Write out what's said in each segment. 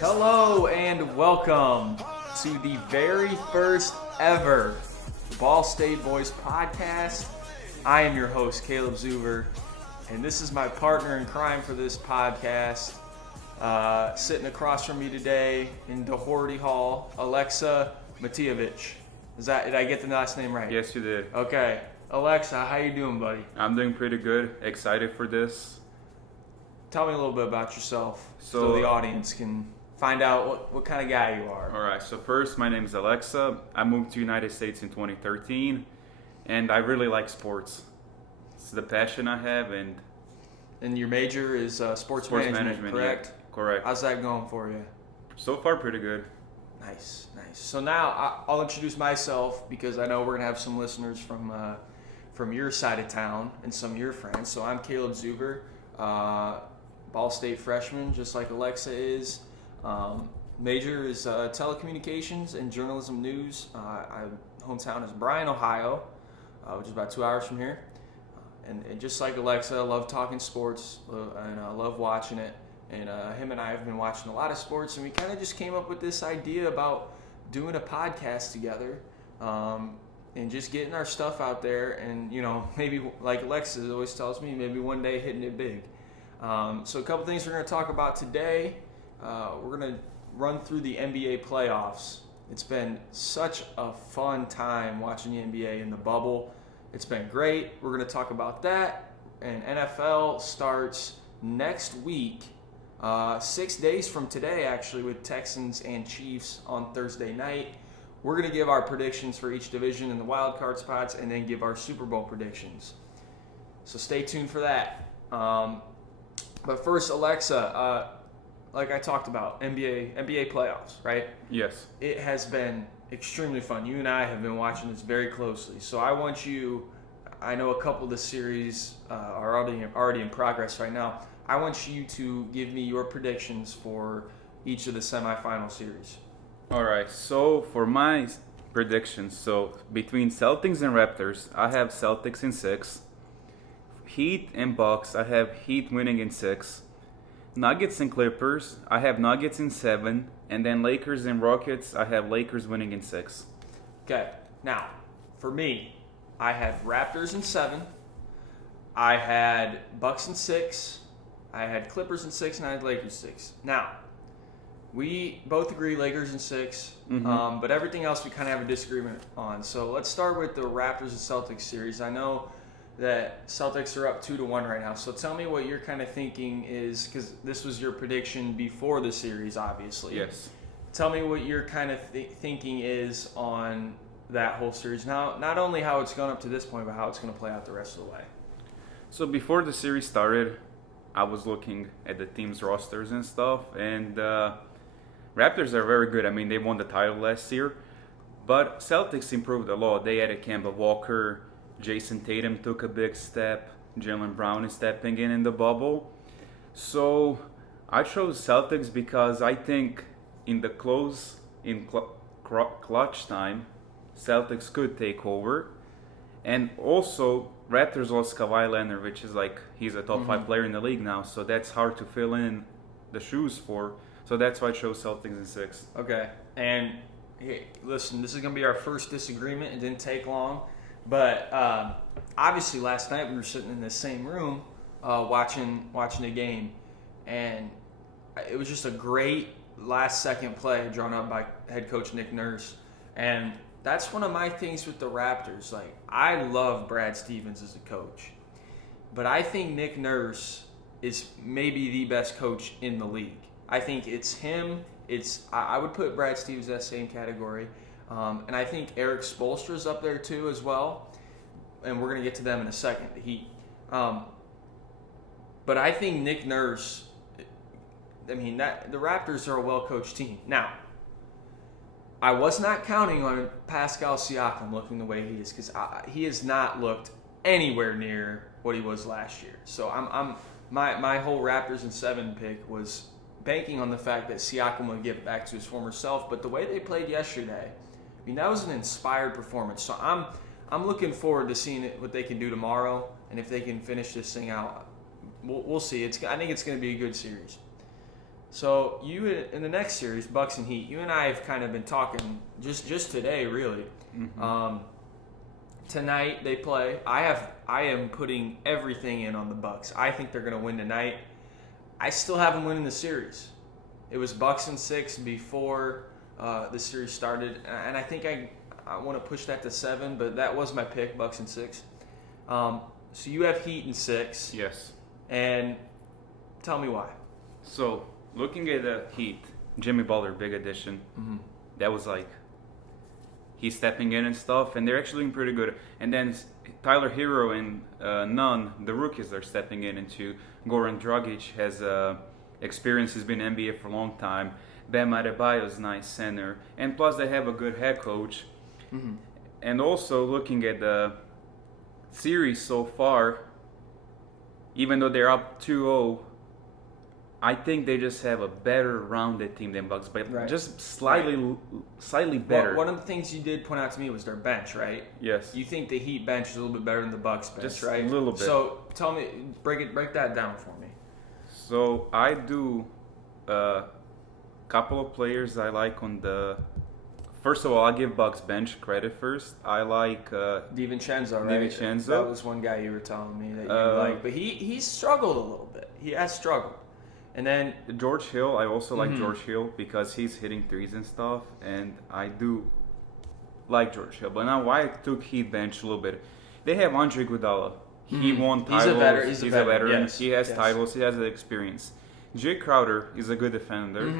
Hello and welcome to the very first ever Ball State Boys podcast. I am your host, Caleb Zuber, and this is my partner in crime for this podcast. Sitting across from me today in Doherty Hall, Aleksa Matijevic. Did I get the last name right? Yes, you did. Okay. Aleksa, how you doing, buddy? I'm doing pretty good. Excited for this. Tell me a little bit about yourself so the audience can find out what kind of guy you are. All right. So first, my name is Aleksa. I moved to the United States in 2013, and I really like sports. It's the passion I have, And your major is sports management, correct? Yeah, correct. How's that going for you? So far, pretty good. Nice. So now I'll introduce myself because I know we're gonna have some listeners from your side of town and some of your friends. So I'm Caleb Zuber, Ball State freshman, just like Aleksa is. Major is telecommunications and journalism news. Hometown is Bryan, Ohio, which is about 2 hours from here. And just like Aleksa, I love talking sports and I love watching it. And him and I have been watching a lot of sports, and we kind of just came up with this idea about doing a podcast together and just getting our stuff out there. And, maybe like Aleksa always tells me, maybe one day hitting it big. So a couple things we're going to talk about today. We're going to run through the NBA playoffs. It's been such a fun time watching the NBA in the bubble. It's been great. We're going to talk about that. And NFL starts next week. 6 days from today, actually, with Texans and Chiefs on Thursday night. We're going to give our predictions for each division in the wild card spots and then give our Super Bowl predictions. So stay tuned for that. But first, Aleksa, like I talked about, NBA playoffs, right? Yes. It has been extremely fun. You and I have been watching this very closely. So I know a couple of the series are already in progress right now. I want you to give me your predictions for each of the semifinal series. All right. So for my predictions, between Celtics and Raptors, I have Celtics in 6. Heat and Bucks, I have Heat winning in 6. Nuggets and Clippers, I have Nuggets in 7. And then Lakers and Rockets, I have Lakers winning in 6. Okay. Now, for me, I had Raptors in 7. I had Bucks in 6. I had Clippers in 6, and I had Lakers in 6. Now, we both agree Lakers in 6, but everything else we kind of have a disagreement on. So let's start with the Raptors and Celtics series. I know that Celtics are up 2-1 right now. So tell me what you're kind of thinking is, because this was your prediction before the series, obviously. Yes. Tell me what your kind of thinking is on that whole series. Now, not only how it's gone up to this point, but how it's going to play out the rest of the way. So before the series started, I was looking at the team's rosters and stuff, and Raptors are very good. I mean, they won the title last year, but Celtics improved a lot. They added Kemba Walker, Jason Tatum took a big step, Jaylen Brown is stepping in the bubble. So I chose Celtics because I think in the clutch time, Celtics could take over, and also Raptors lost Kawhi Leonard, which is he's a top 5 player in the league now, so that's hard to fill in the shoes for. So that's why I chose Celtics in 6. Okay, and hey, listen, this is going to be our first disagreement. It didn't take long, but obviously last night we were sitting in the same room watching the game, and it was just a great last-second play drawn up by head coach Nick Nurse, and that's one of my things with the Raptors. I love Brad Stevens as a coach, but I think Nick Nurse is maybe the best coach in the league. I think it's him. I would put Brad Stevens in that same category, and I think Eric Spoelstra is up there too as well. And we're gonna get to them in a second. The Heat, but I think Nick Nurse. I mean, the Raptors are a well-coached team. Now, I was not counting on Pascal Siakam looking the way he is, because he has not looked anywhere near what he was last year. So my whole Raptors in 7 pick was banking on the fact that Siakam would get back to his former self. But the way they played yesterday, I mean, that was an inspired performance. So I'm looking forward to seeing what they can do tomorrow, and if they can finish this thing out. We'll see. I think it's going to be a good series. So you in the next series, Bucks and Heat, you and I have kind of been talking just today, really. Tonight they play. I am putting everything in on the Bucks. I think they're going to win tonight. I still have them winning the series. It was Bucks in 6 before the series started, and I think I want to push that to 7, but that was my pick, Bucks in 6. So you have Heat in 6. Yes. And tell me why. So looking at the Heat, Jimmy Butler, big addition. That was like he's stepping in and stuff, and they're actually doing pretty good. And then Tyler Hero and Nunn, the rookies, are stepping in into Goran Dragic has experience. He's been in NBA for a long time. Bam Adebayo's nice center, and plus they have a good head coach. And also looking at the series so far, even though they're up 2-0, I think they just have a better rounded team than Bucks, but just slightly better. Well, one of the things you did point out to me was their bench, right? Yes. You think the Heat bench is a little bit better than the Bucks bench, Just right? a little bit. So tell me, break that down for me. So I do a couple of players I like on the. First of all, I'll give Bucks bench credit first. I like DiVincenzo, right? DiVincenzo. That was one guy you were telling me that you like, but he's struggled a little bit. He has struggled. And then George Hill, I also like George Hill because he's hitting threes and stuff, and I do like George Hill. But now why I took Heat bench a little bit. They have Andre Iguodala. He won titles. He's a veteran. Yes. He has titles. He has the experience. Jay Crowder is a good defender.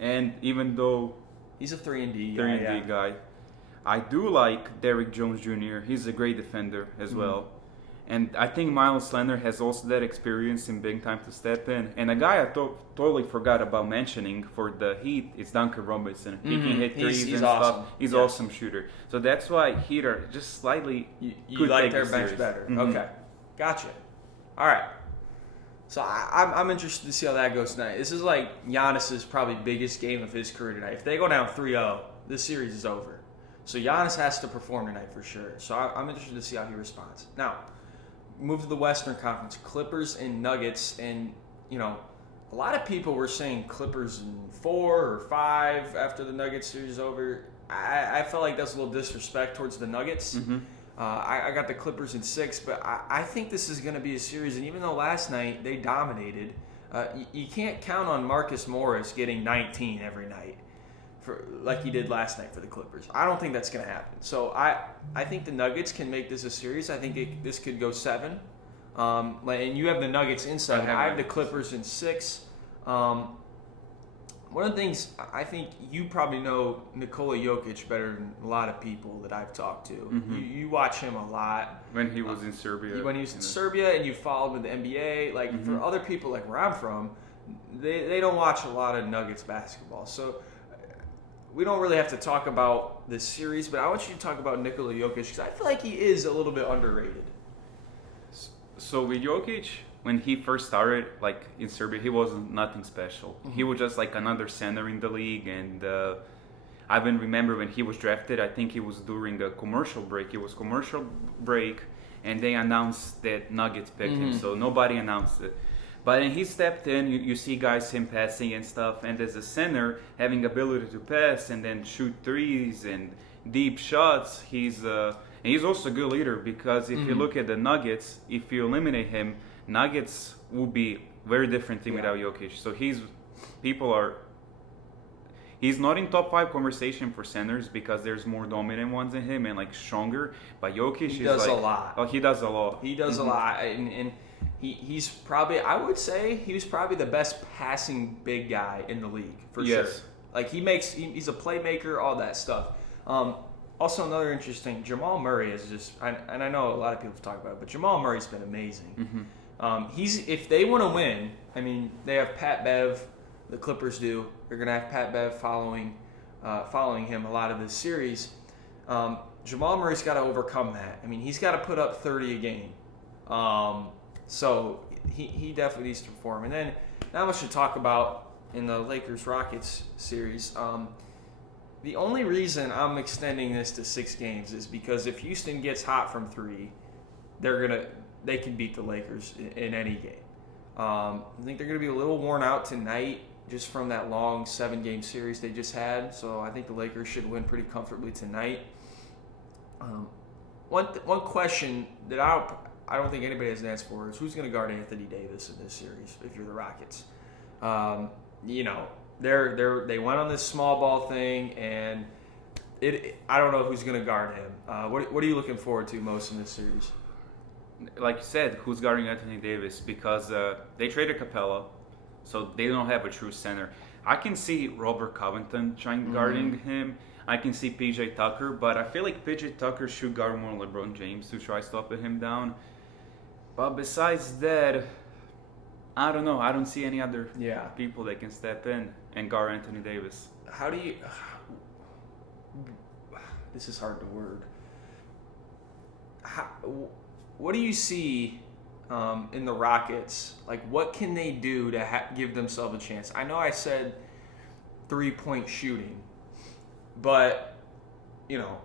And even though he's a 3-and-D guy, I do like Derrick Jones Jr. He's a great defender as well. And I think Miles Leonard has also that experience in big time to step in. And a guy I totally forgot about mentioning for the Heat is Duncan Robinson. He can hit threes and awesome. stuff. He's awesome shooter. So that's why Heat are just slightly. You like their bench better. Okay, gotcha. All right. So I'm interested to see how that goes tonight. This is like Giannis's probably biggest game of his career tonight. If they go down 3-0, this series is over. So Giannis has to perform tonight for sure. So I'm interested to see how he responds. Now, move to the Western Conference. Clippers and Nuggets. And, a lot of people were saying Clippers in 4 or 5 after the Nuggets series is over. I felt like that's a little disrespect towards the Nuggets. I got the Clippers in 6, but I think this is going to be a series. And even though last night they dominated, you can't count on Marcus Morris getting 19 every night like he did last night for the Clippers. I don't think that's going to happen. So I think the Nuggets can make this a series. I think this could go 7. And you have the Nuggets in 7. I have the Clippers in 6. One of the things, I think you probably know Nikola Jokic better than a lot of people that I've talked to. You watch him a lot. When he was in Serbia. When he was in Serbia and you followed with the NBA. Like for other people like where I'm from, they don't watch a lot of Nuggets basketball. So we don't really have to talk about this series, but I want you to talk about Nikola Jokic because I feel like he is a little bit underrated. So with Jokic, when he first started, like in Serbia, he wasn't nothing special. He was just like another center in the league, and I even remember when he was drafted. I think it was during a commercial break. It was commercial break, and they announced that Nuggets picked him. So nobody announced it. But when he stepped in, you see guys him passing and stuff, and as a center, having ability to pass and then shoot threes and deep shots, he's also a good leader because if you look at the Nuggets, if you eliminate him, Nuggets will be very different team without Jokic. So he's not in top 5 conversation for centers because there's more dominant ones than him and like stronger. But Jokic does a lot. Oh, he does a lot. He does a lot, and he's probably, I would say, he was probably the best passing big guy in the league for sure. Like he's a playmaker, all that stuff. Also, another interesting, Jamal Murray is just, and I know a lot of people talk about it, but Jamal Murray's been amazing. If they want to win, I mean, they have Pat Bev, the Clippers do. They're going to have Pat Bev following him a lot of this series. Jamal Murray's got to overcome that. I mean, he's got to put up 30 a game. So he definitely needs to perform. And then not much to talk about in the Lakers-Rockets series. The only reason I'm extending this to 6 games is because if Houston gets hot from 3, they can beat the Lakers in any game. I think they're going to be a little worn out tonight just from that long 7-game series they just had. So I think the Lakers should win pretty comfortably tonight. One question that I don't think anybody has an answer for is who's going to guard Anthony Davis in this series if you're the Rockets. You know, they went on this small ball thing, and I don't know who's going to guard him. What are you looking forward to most in this series? Like you said, who's guarding Anthony Davis? Because they traded Capella, so they don't have a true center. I can see Robert Covington guarding him. I can see PJ Tucker, but I feel like PJ Tucker should guard more LeBron James to try stopping him down. But besides that, I don't know. I don't see any other people that can step in and guard Anthony Davis. How do you... This is hard to word. What do you see in the Rockets? Like, what can they do to give themselves a chance? I know I said 3-point shooting, but, you know,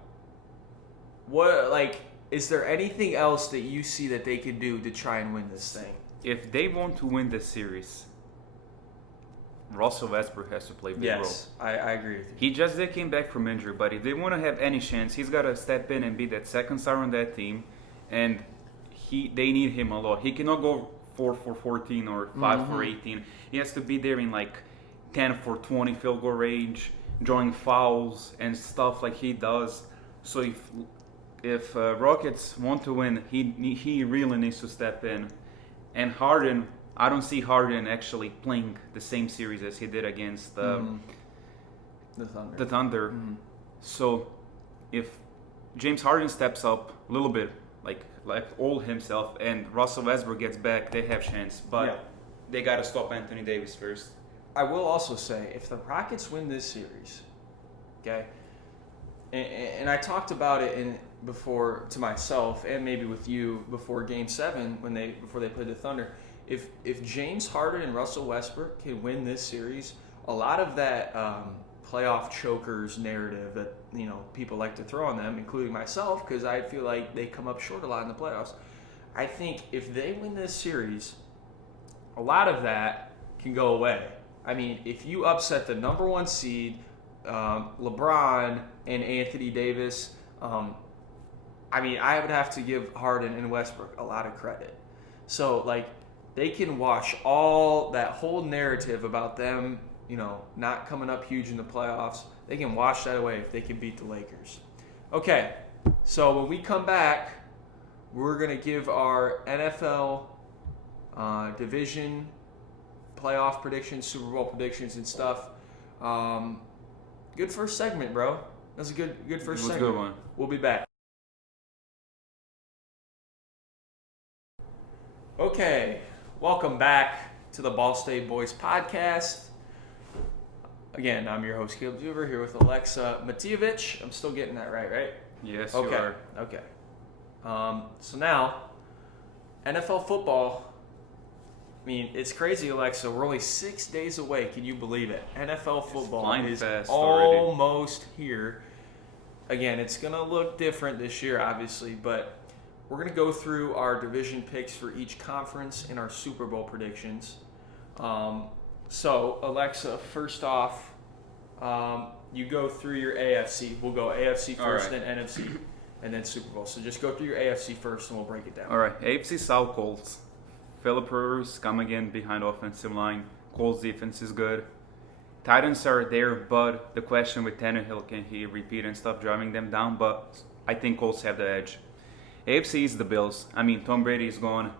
is there anything else that you see that they could do to try and win this thing? If they want to win this series, Russell Westbrook has to play a big role. Yes, I agree with you. They came back from injury, but if they want to have any chance, he's got to step in and be that second star on that team, and they need him a lot. He cannot go 4 for 14 or 5 for 18. He has to be there in like 10 for 20 field goal range, drawing fouls and stuff like he does. So if Rockets want to win, he really needs to step in. And Harden, I don't see Harden actually playing the same series as he did against the Thunder. So if James Harden steps up a little bit, like all himself, and Russell Westbrook gets back, they have chance. But they got to stop Anthony Davis first. I will also say, if the Rockets win this series, okay, and I talked about it before to myself and maybe with you before Game 7 before they played the Thunder. If James Harden and Russell Westbrook can win this series, a lot of that playoff chokers narrative that people like to throw on them, including myself, because I feel like they come up short a lot in the playoffs. I think if they win this series, a lot of that can go away. I mean, if you upset the number 1 seed, LeBron and Anthony Davis, I would have to give Harden and Westbrook a lot of credit. So, they can wash all that whole narrative about them, not coming up huge in the playoffs. They can wash that away if they can beat the Lakers. Okay, so when we come back, we're going to give our NFL division playoff predictions, Super Bowl predictions, and stuff. Good first segment, bro. That's a good first segment. Good one. We'll be back. Okay, welcome back to the Ball State Boys podcast. Again, I'm your host, Caleb Zuber, here with Aleksa Matijevic. I'm still getting that right? Yes, okay. You are. Okay. So now, NFL football. It's crazy, Aleksa. We're only 6 days away. Can you believe it? NFL football is almost here. Again, it's going to look different this year, obviously, but we're going to go through our division picks for each conference and our Super Bowl predictions. So, Aleksa, first off, you go through your AFC. We'll go AFC first, then NFC, and then Super Bowl. So just go through your AFC first, and we'll break it down. All right, AFC South Colts. Philip Rivers come again behind offensive line. Colts defense is good. Titans are there, but the question with Tannehill, can he repeat and stop driving them down? But I think Colts have the edge. AFC is the Bills. Tom Brady is gone.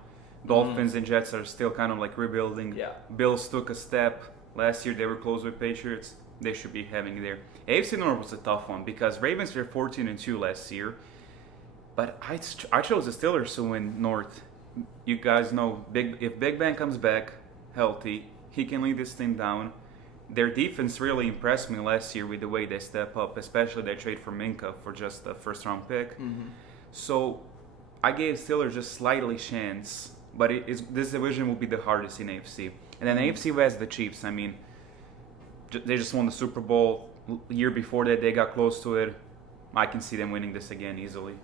Dolphins and Jets are still kind of rebuilding. Yeah. Bills took a step. Last year they were close with Patriots. They should be having there. AFC North was a tough one because Ravens were 14-2 last year. But I chose the Steelers to win North. You guys know, if Big Ben comes back healthy, he can lead this team down. Their defense really impressed me last year with the way they step up, especially their trade for Minka for just a first-round pick. So I gave Steelers just slightly chance, but this division will be the hardest in AFC. And then AFC West, the Chiefs. They just won the Super Bowl. Year before that, they got close to it. I can see them winning this again easily.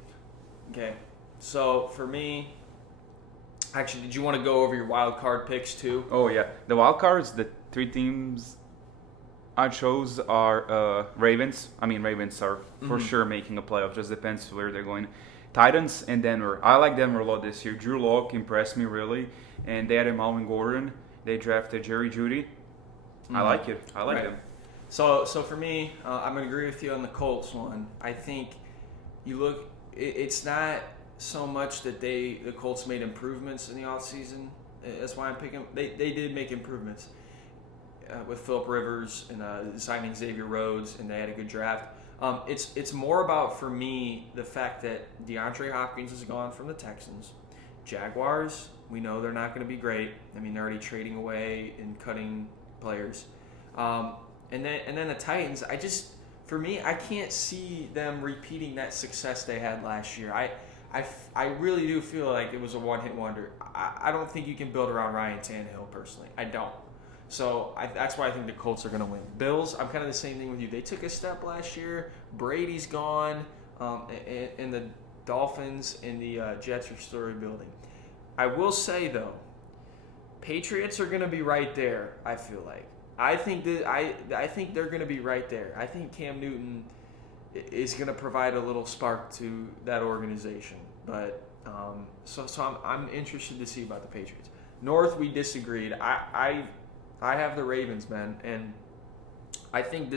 Okay, so for me, actually, did you want to go over your wild card picks too? Oh yeah, the wild cards. three teams I chose are Ravens. I mean, Ravens are for sure making a playoff. Just depends where they're going. Titans and Denver. I like Denver a lot this year. Drew Lock impressed me really, and they added Melvin Gordon. They drafted Jerry Jeudy. I like it. I like them. So for me, I'm going to agree with you on the Colts one. I think you look, it's not so much that the Colts made improvements in the offseason. That's why I'm picking. They did make improvements with Phillip Rivers and signing Xavier Rhodes, and they had a good draft. It's more about, for me, the fact that DeAndre Hopkins is gone from the Texans. Jaguars, we know they're not going to be great. I mean, they're already trading away and cutting players. And then the Titans, for me, I can't see them repeating that success they had last year. I really do feel like it was a one-hit wonder. I don't think you can build around Ryan Tannehill, personally. I don't. So that's why I think the Colts are going to win. Bills, I'm kind of the same thing with you. They took a step last year. Brady's gone. And the Dolphins and the Jets are still rebuilding. I will say, though, Patriots are going to be right there, I feel like. I think they're going to be right there. I think Cam Newton is going to provide a little spark to that organization. But so I'm interested to see about the Patriots. North, we disagreed. I have the Ravens, man, and I think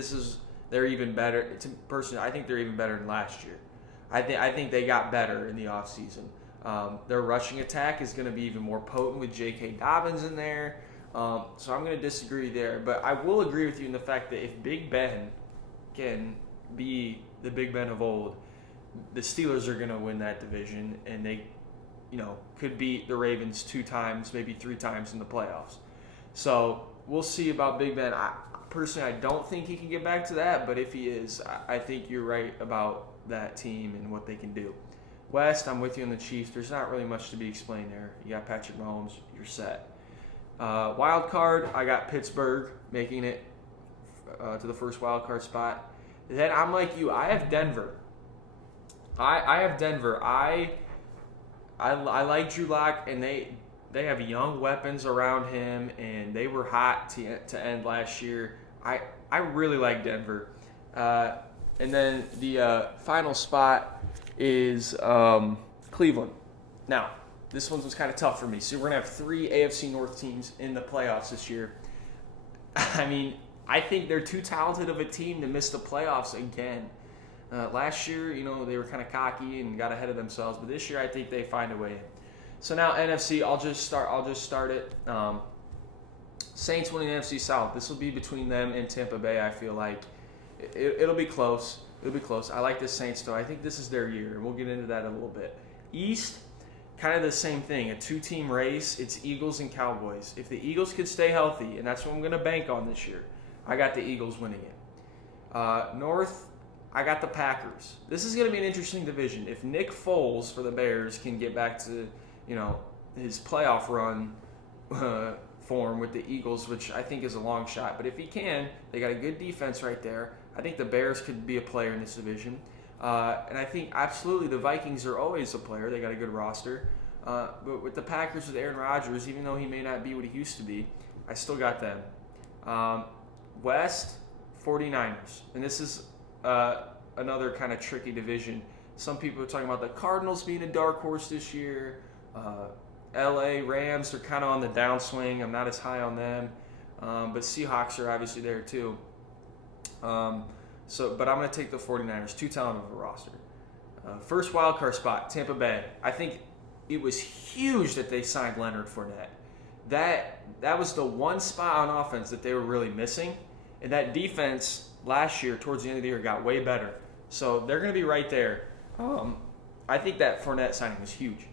they're even better. Personally, I think they're even better than last year. I think they got better in the offseason. Their rushing attack is going to be even more potent with J.K. Dobbins in there. So I'm going to disagree there. But I will agree with you in the fact that if Big Ben can be the Big Ben of old, the Steelers are going to win that division, and they, could beat the Ravens 2 times, maybe 3 times in the playoffs. So we'll see about Big Ben. Personally, I don't think he can get back to that, but if he is, I think you're right about that team and what they can do. West, I'm with you on the Chiefs. There's not really much to be explained there. You got Patrick Mahomes, you're set. Wild card, I got Pittsburgh making it to the first wild card spot. Then I'm like you. I have Denver. I have Denver. I like Drew Lock, and they have young weapons around him, and they were hot to end last year. I really like Denver. And then the final spot is Cleveland. Now, this one was kind of tough for me. So we're going to have 3 AFC North teams in the playoffs this year. I mean, I think they're too talented of a team to miss the playoffs again. Last year, they were kind of cocky and got ahead of themselves. But this year, I think they find a way in. So now NFC, I'll just start it. Saints winning the NFC South. This will be between them and Tampa Bay, I feel like. It'll be close. It'll be close. I like the Saints, though. I think this is their year, and we'll get into that in a little bit. East, kind of the same thing. A 2-team race. It's Eagles and Cowboys. If the Eagles could stay healthy, and that's what I'm going to bank on this year, I got the Eagles winning it. North, I got the Packers. This is going to be an interesting division. If Nick Foles for the Bears can get back to, his playoff run form with the Eagles, which I think is a long shot. But if he can, they got a good defense right there. I think the Bears could be a player in this division. And I think absolutely the Vikings are always a player. They got a good roster. But with the Packers with Aaron Rodgers, even though he may not be what he used to be, I still got them. West, 49ers. And this is another kind of tricky division. Some people are talking about the Cardinals being a dark horse this year. LA Rams are kind of on the downswing. I'm not as high on them. But Seahawks are obviously there too. But I'm going to take the 49ers. Too talented of a roster. First wild card spot, Tampa Bay. I think it was huge that they signed Leonard Fournette. That was the one spot on offense that they were really missing. And that defense last year, towards the end of the year, got way better. So they're going to be right there. I think that Fournette signing was huge.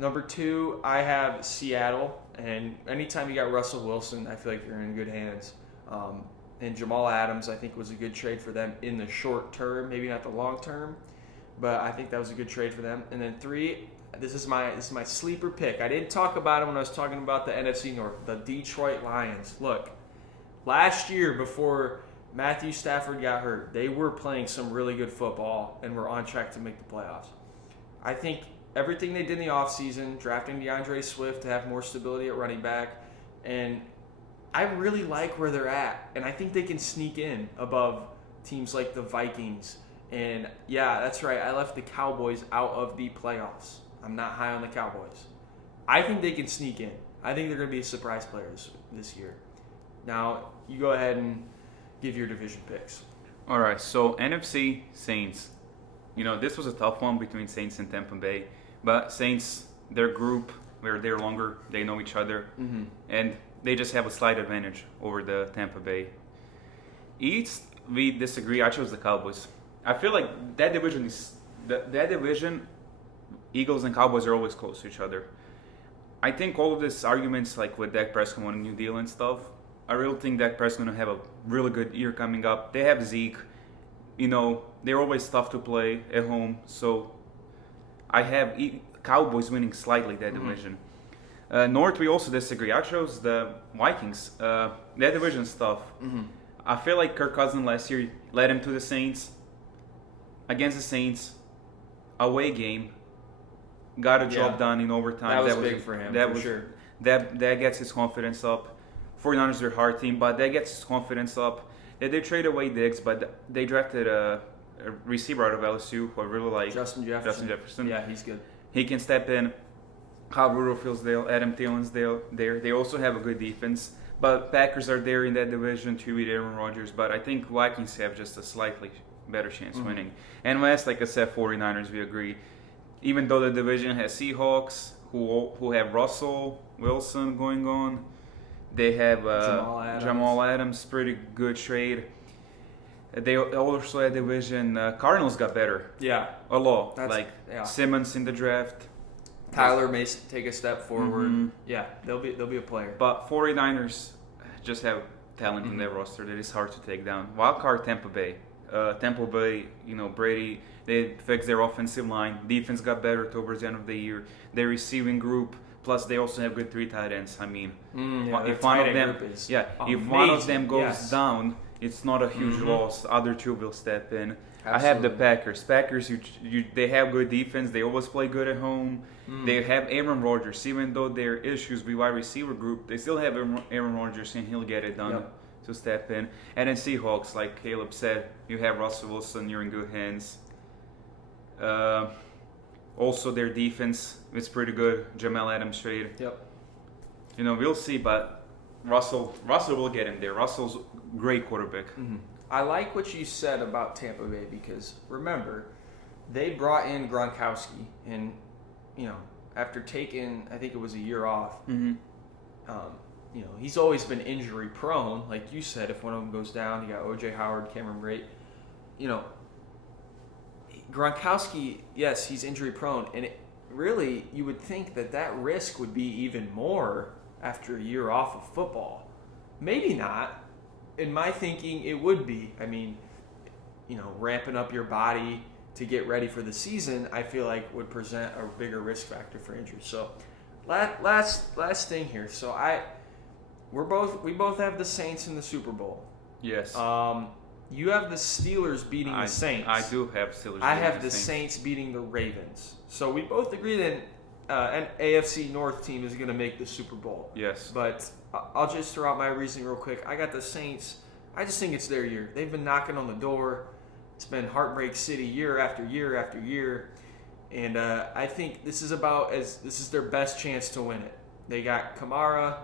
Number 2, I have Seattle. And anytime you got Russell Wilson, I feel like you're in good hands. And Jamal Adams, I think, was a good trade for them in the short term, maybe not the long term, but I think that was a good trade for them. And then 3, this is my sleeper pick. I didn't talk about it when I was talking about the NFC North, the Detroit Lions. Look, last year before Matthew Stafford got hurt, they were playing some really good football and were on track to make the playoffs. I think everything they did in the offseason, drafting DeAndre Swift to have more stability at running back, and I really like where they're at, and I think they can sneak in above teams like the Vikings. And yeah, that's right. I left the Cowboys out of the playoffs. I'm not high on the Cowboys. I think they can sneak in. I think they're going to be surprise players this year. Now, you go ahead and give your division picks. All right, so NFC Saints. This was a tough one between Saints and Tampa Bay, but Saints, their group, where they're longer, they know each other, and they just have a slight advantage over the Tampa Bay. East, we disagree. I chose the Cowboys. I feel like that division Eagles and Cowboys are always close to each other. I think all of these arguments, like with Dak Prescott wanting New Deal and stuff, I really think Dak Prescott's going to have a really good year coming up. They have Zeke. They're always tough to play at home. So I have Cowboys winning slightly that division. North, we also disagree. I chose the Vikings. That division stuff. I feel like Kirk Cousins last year led him to the Saints. Against the Saints, away game, got a job done in overtime. That was big for him, sure. That gets his confidence up. 49ers are a hard team, but that gets his confidence up. They trade away Diggs, but they drafted a receiver out of LSU who I really like. Justin Jefferson. Yeah, he's good. He can step in. Kyle Rudolph's there, Adam Thielen's there. They also have a good defense. But Packers are there in that division too with Aaron Rodgers. But I think Vikings have just a slightly better chance winning. And West, like I said, 49ers, we agree. Even though the division has Seahawks, who have Russell Wilson going on. They have Jamal Adams, pretty good trade. They also had division. Cardinals got better. Yeah. A lot. Simmons in the draft. Tyler may take a step forward. Yeah, they'll be a player. But 49ers just have talent in their roster that is hard to take down. Wildcard Tampa Bay. Brady, they fixed their offensive line. Defense got better towards the end of the year. Their receiving group, plus they also have good 3 tight ends. I mean, if one of them goes down, it's not a huge loss. Other 2 will step in. Absolutely. I have the Packers. They have good defense. They always play good at home. They have Aaron Rodgers. Even though there are issues with wide receiver group, they still have Aaron Rodgers, and he'll get it done to step in. And then Seahawks, like Caleb said, you have Russell Wilson. You're in good hands. Also, their defense is pretty good. Jamal Adams trade. Yep. We'll see, but Russell will get in there. Russell's a great quarterback. I like what you said about Tampa Bay because remember, they brought in Gronkowski, and after taking, I think it was a year off. He's always been injury prone, like you said. If one of them goes down, you got O.J. Howard, Cameron Brate. Gronkowski, yes, he's injury prone, and really, you would think that risk would be even more after a year off of football. Maybe not. In my thinking, it would be. I mean, ramping up your body to get ready for the season, I feel like would present a bigger risk factor for injury. So, last thing here. So we both have the Saints in the Super Bowl. Yes. You have the Steelers beating the Saints. I do have Steelers. I have the Saints beating the Ravens. So we both agree that an AFC North team is going to make the Super Bowl. Yes. But I'll just throw out my reasoning real quick. I got the Saints. I just think it's their year. They've been knocking on the door. It's been Heartbreak City year after year after year. And I think this is their best chance to win it. They got Kamara,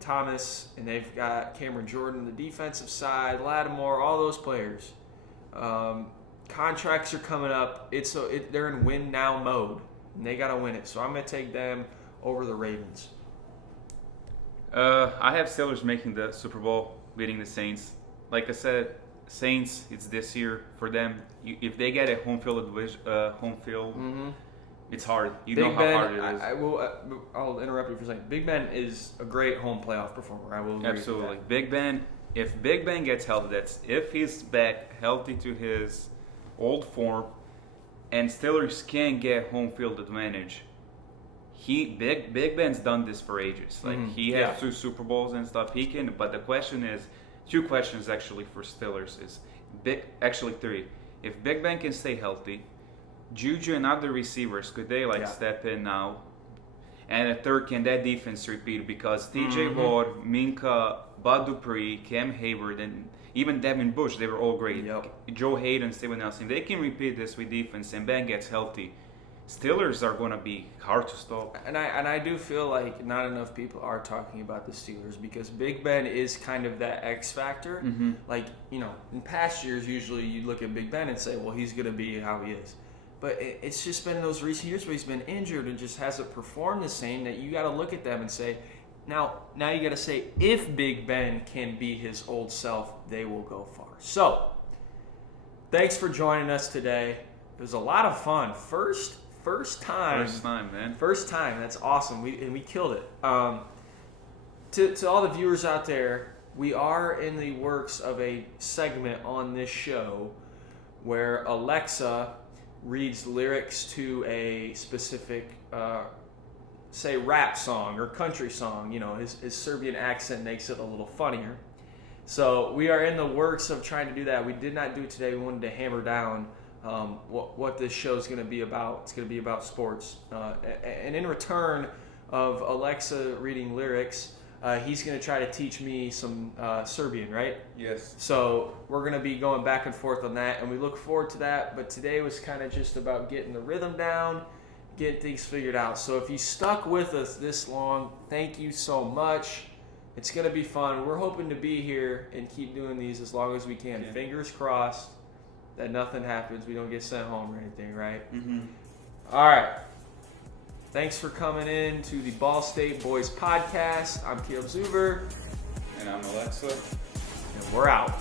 Thomas, and they've got Cameron Jordan, the defensive side, Lattimore, all those players. Contracts are coming up. They're in win now mode, and they got to win it. So I'm going to take them over the Ravens. I have Steelers making the Super Bowl, beating the Saints. Like I said, Saints, it's this year for them. If they get a home field, it's hard. How hard it is. I'll interrupt you for a second. Big Ben is a great home playoff performer. I will agree Absolutely. with that. Big Ben, if Big Ben gets healthy, if he's back healthy to his old form, and Steelers can get home field advantage, Big Ben's done this for ages. He has 2 Super Bowls and stuff. He can, but the question is, 2 questions actually for Steelers is 3. If Big Ben can stay healthy, Juju and other receivers, could they step in now? And the third, can that defense repeat? Because TJ Mhm. Watt, Minka, Bud Dupree, Cam Hayward, and even Devin Bush, they were all great. Yep. Joe Hayden, Steven Nelson, they can repeat this with defense and Ben gets healthy. Steelers are going to be hard to stop. And I do feel like not enough people are talking about the Steelers because Big Ben is kind of that X factor. Mm-hmm. Like, you know, in past years, usually you look at Big Ben and say, well, he's going to be how he is. But it's just been those recent years where he's been injured and just hasn't performed the same that you got to look at them and say, now you got to say, if Big Ben can be his old self, they will go far. So, thanks for joining us today. It was a lot of fun. First time. First time, man. First time. That's awesome. We killed it. To all the viewers out there, we are in the works of a segment on this show where Aleksa reads lyrics to a specific, say, rap song or country song. You know, his Serbian accent makes it a little funnier. So we are in the works of trying to do that. We did not do it today. We wanted to hammer down what this show is going to be about. It's going to be about sports. And in return of Aleksa reading lyrics, he's going to try to teach me some Serbian, right? Yes. So we're going to be going back and forth on that, and we look forward to that. But today was kind of just about getting the rhythm down, getting things figured out. So if you stuck with us this long, thank you so much. It's going to be fun. We're hoping to be here and keep doing these as long as we can. Yeah. Fingers crossed that nothing happens. We don't get sent home or anything, right? Mm-hmm. All right. Thanks for coming in to the Ball State Boys podcast. I'm Caleb Zuber. And I'm Aleksa. And we're out.